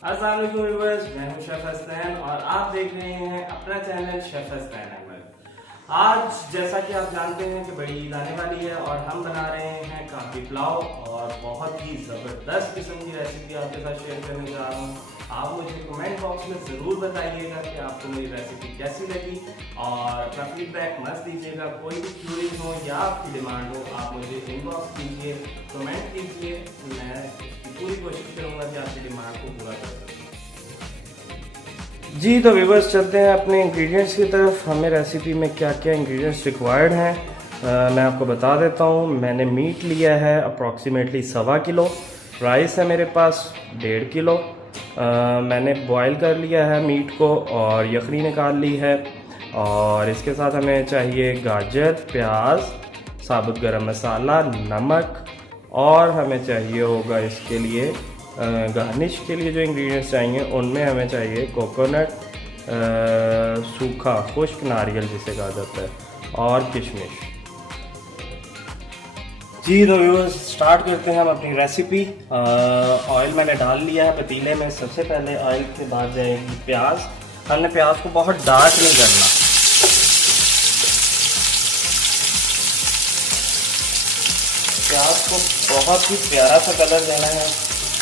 अस्सलाम वालेकुम व्यूअर्स, मैं हूं शेफ हसनैन और आप देख रहे हैं अपना चैनल शेफ हसनैन अहमद। आज जैसा कि आप जानते हैं कि बड़ी ईद आने वाली है और हम बना रहे हैं काबली पुलाव और बहुत ही ज़बरदस्त किस्म की रेसिपी आपके साथ शेयर करने जा रहा हूँ। आप मुझे कमेंट बॉक्स में ज़रूर बताइएगा कि आपको मेरी रेसिपी कैसी लगी और अपना फीडबैक मत दीजिएगा। कोई भी क्यूरीज हो या आपकी डिमांड हो आप मुझे इनबॉक्स कीजिए, कमेंट कीजिए, मैं इसकी पूरी कोशिश करूँगा कि आपकी डिमांड को पूरा कर सकूँ। जी तो व्यूअर्स, चलते हैं अपने इंग्रेडिएंट्स की तरफ। हमें रेसिपी में क्या क्या इंग्रेडिएंट्स रिक्वायर्ड हैं मैं आपको बता देता हूँ। मैंने मीट लिया है अप्रॉक्सीमेटली 1.25 किलो, राइस है मेरे पास 1.5 किलो, मैंने बॉईल कर लिया है मीट को और यखनी निकाल ली है। और इसके साथ हमें चाहिए गाजर, प्याज, साबुत गरम मसाला, नमक, और हमें चाहिए होगा इसके लिए गार्निश के लिए जो इंग्रेडिएंट्स चाहिए उनमें हमें चाहिए कोकोनट, सूखा खुश्क नारियल जिसे कहा जाता है, और किशमिश। जी तो व्यूअर्स, स्टार्ट करते हैं हम अपनी रेसिपी। ऑयल मैंने डाल लिया है पतीले में। सबसे पहले ऑयल के बाद जाएगी प्याज। हमने प्याज को बहुत डार्क नहीं करना, प्याज को बहुत ही प्यारा सा कलर देना है,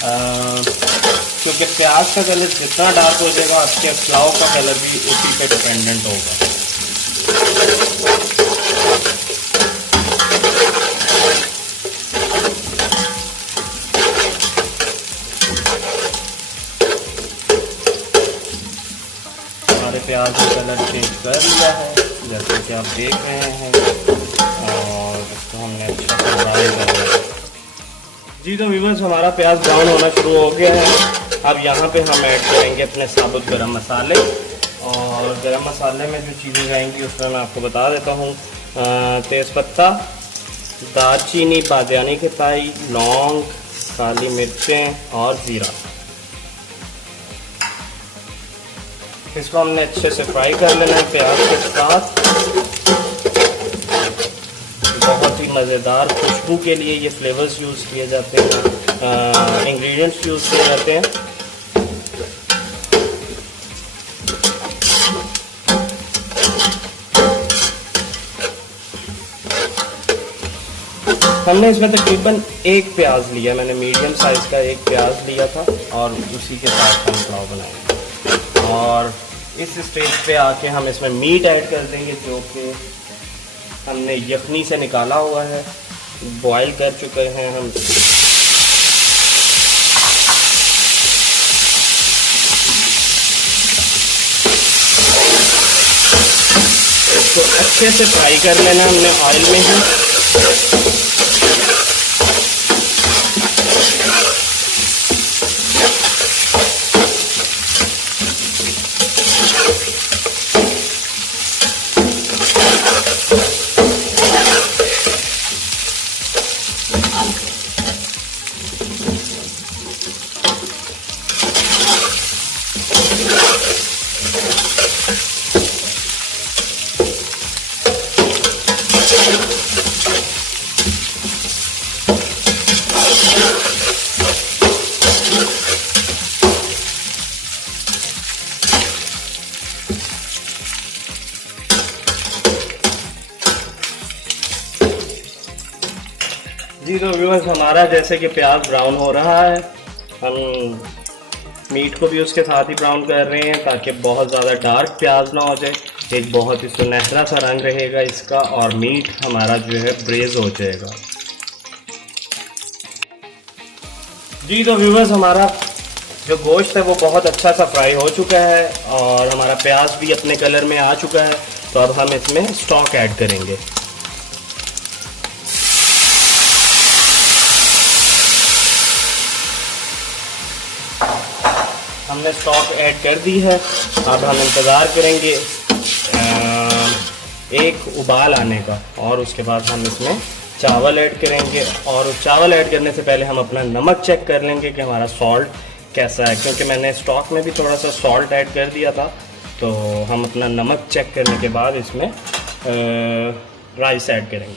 क्योंकि प्याज का कलर जितना डार्क हो जाएगा आपके पुलाव का कलर भी उसी पे डिपेंडेंट होगा। हमारे प्याज का कलर चेंज कर लिया है जैसे कि आप देख रहे हैं, और इसको हमने अच्छा से ब्राउन कर लिया। जी तो व्यूअर्स, हमारा प्याज ब्राउन होना शुरू हो गया है। अब यहाँ पे हम ऐड करेंगे अपने साबुत गरम मसाले, और गरम मसाले में जो चीज़ें जाएंगी उसमें मैं आपको बता देता हूँ। तेज़पत्ता, दालचीनी, बादियानी की पाई, लौंग, काली मिर्चें और ज़ीरा। इसको हमने अच्छे से फ्राई कर लेना है प्याज के साथ। बहुत ही मज़ेदार खुशबू के लिए ये फ्लेवर्स यूज़ किए जाते हैं, इंग्रेडिएंट्स यूज़ किए जाते हैं। हमने इसमें तकरीबन 1 प्याज लिया, मैंने मीडियम साइज़ का 1 प्याज लिया था, और उसी के साथ हम पुलाव बनाएंगे। और इस स्टेज पे आके हम इसमें मीट ऐड कर देंगे जो कि हमने यखनी से निकाला हुआ है, बॉईल कर चुके हैं हम। इसको अच्छे से फ्राई कर लेना हमने ऑयल में ही। जी तो व्यूअर्स, हमारा जैसे कि प्याज ब्राउन हो रहा है, हम मीट को भी उसके साथ ही ब्राउन कर रहे हैं ताकि बहुत ज़्यादा डार्क प्याज ना हो जाए। एक बहुत ही सुनहरा सा रंग रहेगा इसका, और मीट हमारा जो है ब्रेज हो जाएगा। जी तो व्यूअर्स, हमारा जो गोश्त है वो बहुत अच्छा सा फ्राई हो चुका है और हमारा प्याज भी अपने कलर में आ चुका है। तो अब हम इसमें स्टॉक ऐड करेंगे। हमने स्टॉक ऐड कर दी है। अब हम इंतज़ार करेंगे एक उबाल आने का, और उसके बाद हम इसमें चावल ऐड करेंगे। और चावल ऐड करने से पहले हम अपना नमक चेक कर लेंगे कि हमारा सॉल्ट कैसा है, क्योंकि मैंने स्टॉक में भी थोड़ा सा सॉल्ट ऐड कर दिया था। तो हम अपना नमक चेक करने के बाद इसमें राइस ऐड करेंगे।